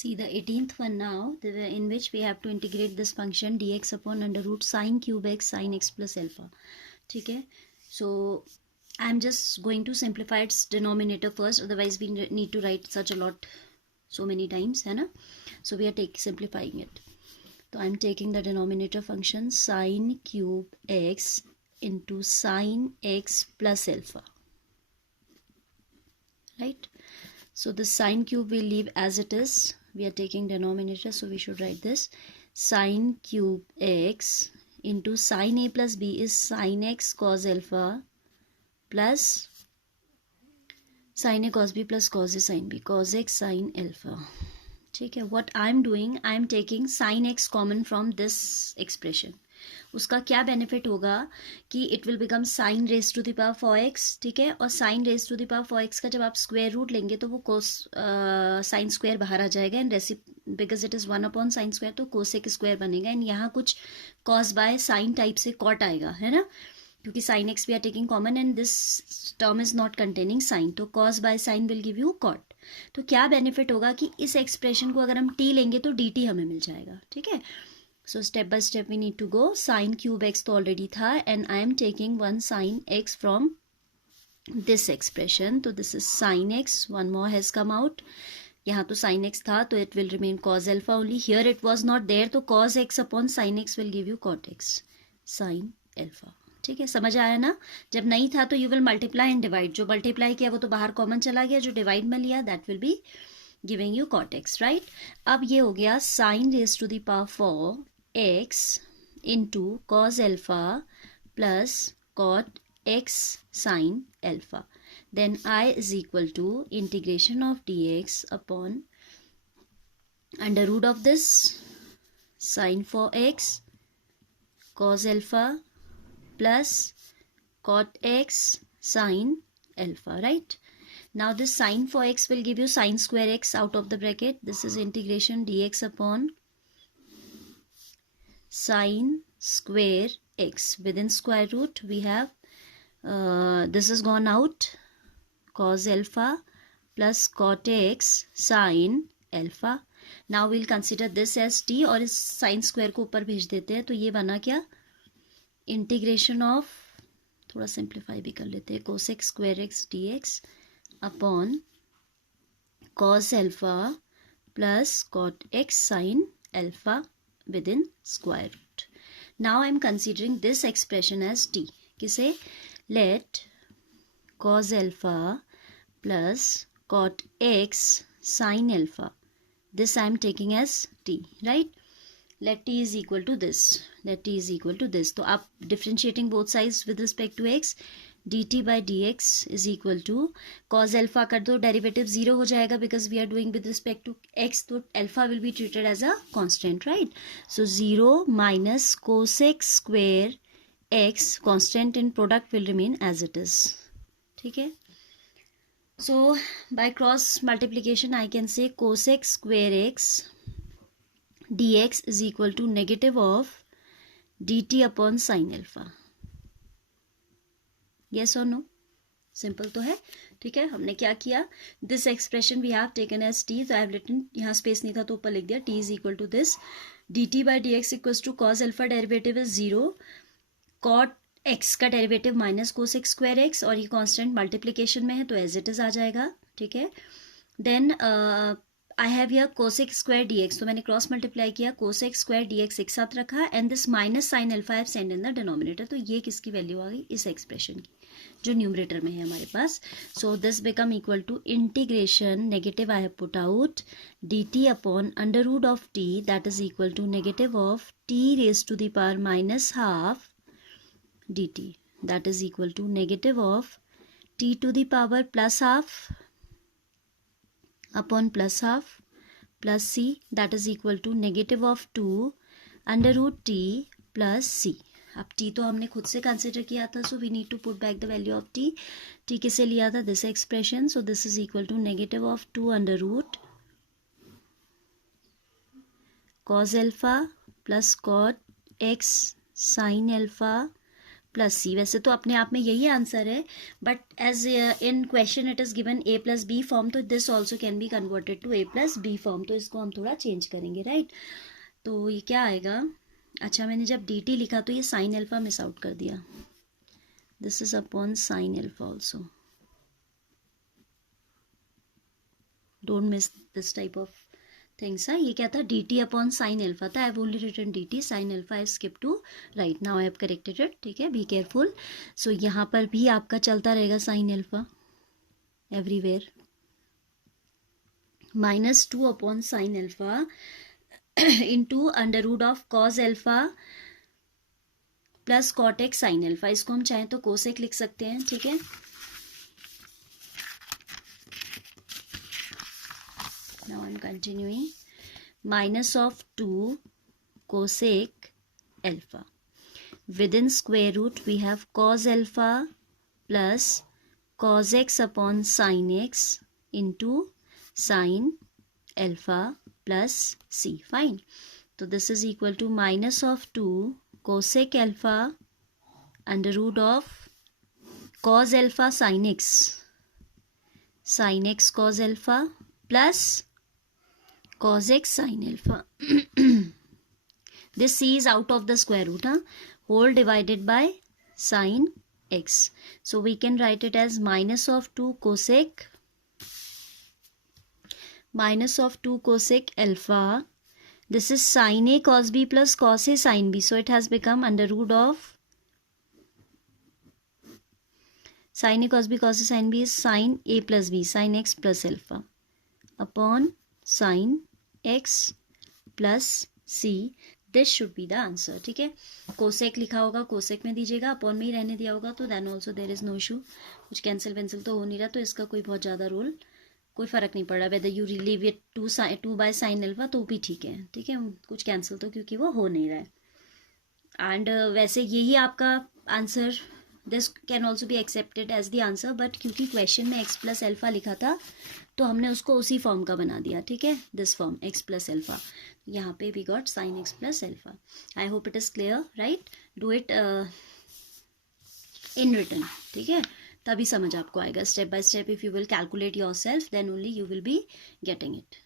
See the 18th one now, in which we have to integrate this function dx upon under root sine cube x sine x plus alpha. ठीक है, so I'm just going to simplify its denominator first, otherwise we need to write such a lot so many times, है ना. So we are simplifying it. So I'm taking the denominator function sine cube x into sine x plus alpha, right? So the sine cube will leave as it is. We are taking denominator, so we should write this sine cube x into sine a plus b is sine x cos alpha plus sine a cos b plus cos a sin b, cos x sin alpha. ठीक है, what I'm doing, I'm taking sin x common from this expression. उसका क्या benefit होगा कि it will become sine raise to the power 4x, ठीक है. और sine raise to the power 4x का जब आप स्क्वायर रूट लेंगे तो वो कोस साइन स्क्वायर बाहर आ जाएगा and because it is 1 sine square तो कोसेक स्क्वायर बनेगा एंड यहाँ कुछ कॉस बाय साइन टाइप से कॉट आएगा, है ना, क्योंकि sine x we are taking common and this term is not containing sine, तो cos by sine will give you cot. तो क्या बेनिफिट होगा कि इस एक्सप्रेशन को अगर हम टी लेंगे तो डी टी हमें मिल जाएगा, ठीक है. So step by step we need to go. Sine cube x तो ऑलरेडी था and I am taking one sine x from this expression, तो this is sine x, one more has come out. यहाँ तो sine x था तो it will remain cos alpha only. Here it was not there तो cos x upon sine x will give you cot x sine alpha. ठीक है, समझ आया ना. जब नहीं था तो you will multiply and divide, जो मल्टीप्लाई किया वो तो बाहर कॉमन चला गया, जो डिवाइड में लिया that will be giving you cot x, right. अब ये हो गया sine raise to the power 4x into cos alpha plus cot x sine alpha. Then I is equal to integration of dx upon under root of this sine 4x cos alpha plus cot x sin alpha, right? Now this sin 4x will give you sin square x out of the bracket. This is integration dx upon sin square x. Within square root we have this is gone out, cos alpha plus cot x sin alpha. Now we'll consider this as t और इस sin square को ऊपर भेज देते हैं, तो ये बना क्या, इंटीग्रेशन ऑफ, थोड़ा सिंप्लीफाई भी कर लेते हैं, cosec square x d x upon cos alpha plus cot x sine alpha within square root. Now I am considering this expression as t. किसे, let cos alpha plus cot x sine alpha, this I am taking as t, right? Let t is equal to this, let t is equal to this. तो आप differentiating both sides with respect to x, dt by dx is equal to cos alpha कर दो, derivative 0 हो जाएगा because we are doing with respect to x, तो alpha will be treated as a constant, right? So 0 minus cosec square x, constant in product will remain as it is. ठीक है. So by cross multiplication I can say cosec square x dx is equal to negative of dt upon sin alpha. Yes or no? Simple तो है. ठीक है, हमने क्या किया, this expression we have taken as t, तो I have written, यहाँ space नहीं था तो ऊपर लिख दिया, t is equal to this dt by d x equals to cos alpha derivative is 0, cot x का derivative minus cosec square x, और ये कांस्टेंट मल्टीप्लिकेशन में है तो एज इट इज आ जाएगा. ठीक है, then I have here cosec square d x, तो मैंने क्रॉस मल्टीप्लाई किया, कोसेक स्क्वायर डी एक्स एक साथ रखा and this minus sine alpha have send in the denominator. तो ये किसकी वैल्यू आ गई, इस एक्सप्रेशन की जो न्यूमरेटर में है हमारे पास. So this become equal to integration, negative I have put out, d t upon under root of t that is equal to negative of t raise to the power minus half dt, that is equal to negative of t to the power plus half upon plus half plus c, that is equal to negative of 2 under root t plus c. अब t तो हमने खुद से consider किया था, so we need to put back the value of t. t किसे लिया था, this expression, so this is equal to negative of 2 under root cos alpha plus cot x sin alpha plus c. वैसे तो अपने आप में यही answer है, but as in question it is given a plus b form, तो this also can be converted to a plus b form. तो इसको हम थोड़ा चेंज करेंगे, राइट. तो ये क्या आएगा. अच्छा, मैंने जब डी टी लिखा तो ये साइन एल्फा मिस आउट कर दिया. This is upon sine alpha also. Don't miss this type of things. ये क्या था, d t upon sine alpha था. I have only written d t, sine alpha I skip to write. Now I have corrected it. ठीक है, be careful. सो यहाँ पर भी आपका चलता रहेगा sine alpha everywhere. -2 upon sine alpha into under root of cos alpha plus cot x sine alpha. इसको हम चाहें तो कोसेक लिख सकते हैं. ठीक है, now I'm continuing. Minus of 2 cosec alpha. Within square root we have cos alpha plus cos x upon sin x into sin alpha plus c. Fine. So this is equal to minus of 2 cosec alpha under root of cos alpha sin x cos alpha plus cos x sin alpha. This c is out of the square root, whole divided by sin x. So we can write it as minus of 2 cosec alpha. This is sin a cos b plus cos a sin b. So it has become under root of sin a cos b cos a sin b is sin a plus b, sin x plus alpha upon sin x plus c. This should be the answer. ठीक है, cosec लिखा होगा cosec में दीजिएगा, upon में ही रहने दिया होगा तो then also there is no issue. कुछ कैंसिल वेंसिल तो हो नहीं रहा, तो इसका कोई बहुत ज़्यादा रोल, कोई फ़र्क नहीं पड़ रहा. Whether you relieve it 2 by sine alpha तो भी ठीक है. ठीक है, कुछ कैंसिल तो क्योंकि वो हो नहीं रहा है. एंड वैसे यही आपका answer, this can also be accepted as the answer, but क्योंकि क्वेश्चन में एक्स प्लस एल्फा लिखा था तो हमने उसको उसी फॉर्म का बना दिया. ठीक है, this form x plus alpha. यहाँ पे we got sine x plus alpha. I hope it is clear, right. Do it in written. ठीक है, तभी समझ आपको आएगा step by step. If you will calculate yourself then only you will be getting it.